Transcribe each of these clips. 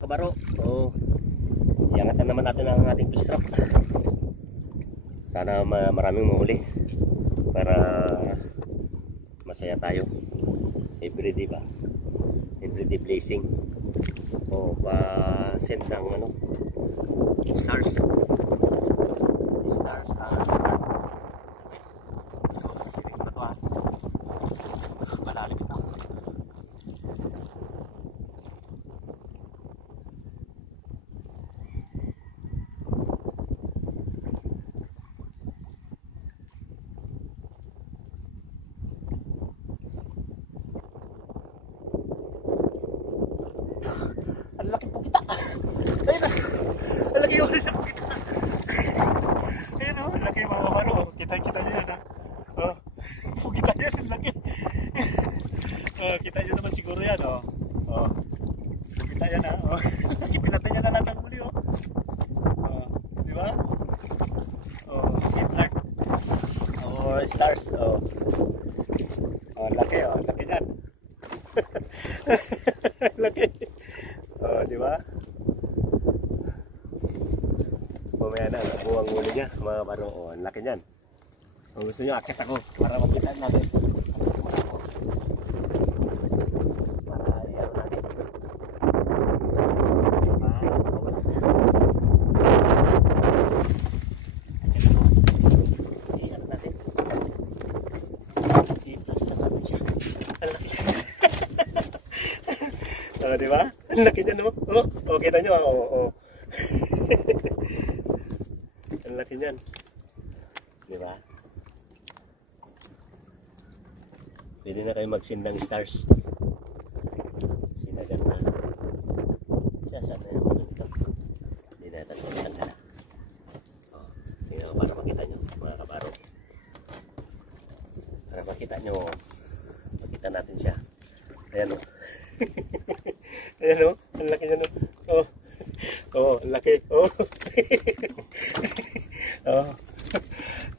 Kabaro, iangatan naman natin ang ating fish trap. Sana maraming mahuli para masaya tayo. Everyday ba? Everyday blessing. Pa-send ng stars. Stars. Yes. Siling ko na to, malalim ito. Ang laki po kita. Ayun na. Ang laki ulit na po kita. Ayun o. Ang laki mga kabaro. Kita nyo yan ha. Po kita yan. Ang laki. Kita nyo naman siguro yan o. Po kita yan ha. Laki pinatay niya na lahat ng huli o. Diba? Hit heart. Stars. Ang laki o. Ang laki yan. Laki. Di ba? Mamaya na, buwang huli niya, mga kabaro. Ang laki niyan. Kung gusto nyo, akit ako para makita natin. Para ayaw natin. Iyan natin. I-plus na natin siya. Ang laki. Di ba? Ang laki niyan, no? Kita nyo, Ang laki niyan. Di ba? Pwede na kayo mag-send ng stars. Sinagan na. Saan na yung mga ito? Hindi na natin magkakala. Tingnan ko para makita nyo, mga kabaro. Para makita nyo, makita natin siya. Ayan o. Ayan o, ang laki niya no. Ang laki.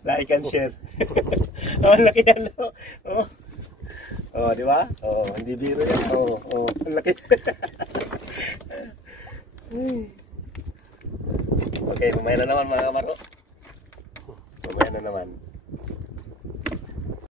Like and share. Ang laki yan no. Di ba? Hindi biro yan. Ang laki. Okay, mamaya na naman mga kabaro. Mamaya na naman.